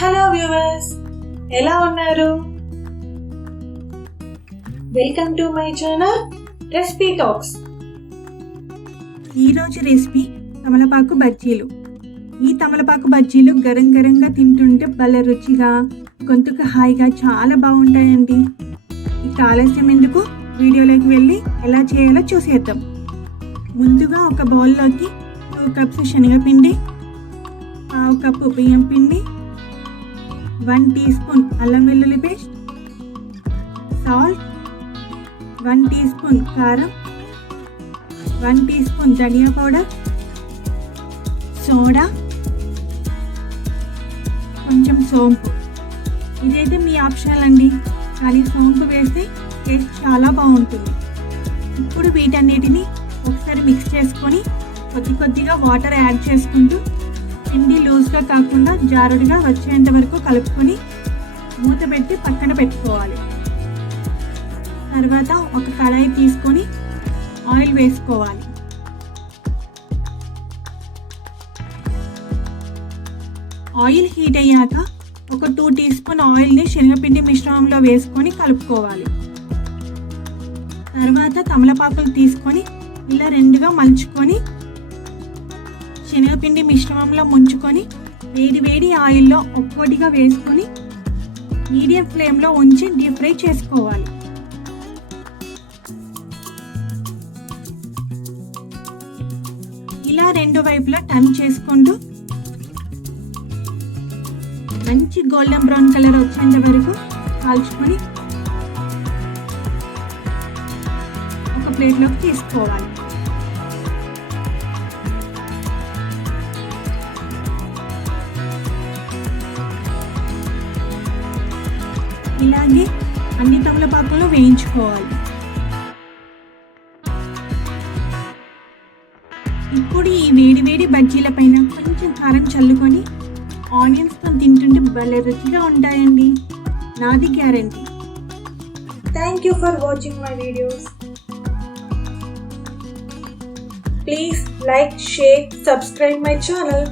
Hello viewers, ఎలా ఉన్నారు? Welcome to my channel recipe talks. ఈరోజు రెసిపీ తమలపాకు బజ్జీలు. ఈ తమలపాకు బజ్జీలు గరం గరంగా తింటుంటే భలే రుచిగా, గొంతుకు హాయిగా చాలా బాగుంటాయండి. ఇక ఆలస్యం ఎందుకు, వీడియోలోకి వెళ్ళి ఎలా చేయాలో చూసేద్దాం. ముందుగా ఒక బౌల్లోకి 2 కప్స్ శనగపిండి, 1/2 కప్పు బియ్యం పిండి, 1 టీ స్పూన్ అల్లం వెల్లుల్లి పేస్ట్, సాల్ట్, 1 టీ స్పూన్ కారం, 1 టీ స్పూన్ ధనియా పౌడర్, సోడా, కొంచెం సోంపు. ఇదైతే మీ ఆప్షనల్ అండి, కానీ సోంపు వేస్తే టేస్ట్ చాలా బాగుంటుంది. ఇప్పుడు వీటన్నిటిని ఒకసారి మిక్స్ చేసుకొని కొద్దిగా వాటర్ యాడ్ చేసుకుంటూ పిండి లూజ్గా కాకుండా జారుడుగా వచ్చేంత వరకు కలుపుకొని మూత పెట్టి పక్కన పెట్టుకోవాలి. తర్వాత ఒక కడాయి తీసుకొని ఆయిల్ వేసుకోవాలి. ఆయిల్ హీట్ అయ్యాక ఒక 2 టీ స్పూన్ ఆయిల్ని శనగపిండి మిశ్రమంలో వేసుకొని కలుపుకోవాలి. తర్వాత తమలపాకులు తీసుకొని ఇలా 2గా మలుచుకొని శనగపిండి మిశ్రమంలో ముంచుకొని వేడి ఆయిల్లో ఒక్కోటిగా వేసుకొని మీడియం ఫ్లేమ్లో ఉంచి డీప్ ఫ్రై చేసుకోవాలి. ఇలా 2 వైపులా టర్న్ చేసుకుంటూ మంచి గోల్డెన్ బ్రౌన్ కలర్ వచ్చేంత వరకు కాల్చుకొని ఒక ప్లేట్లోకి తీసుకోవాలి. ఇలాగే అన్ని తమలపాకులు వేయించుకోవాలి. ఇప్పుడు ఈ వేడి బజ్జీల పైన కొంచెం కారం చల్లుకొని ఆనియన్స్తో తింటుంటే భలే రుచిగా ఉంటాయండి, నాది guarantee. Thank you for watching my videos. Please like, share, subscribe my channel.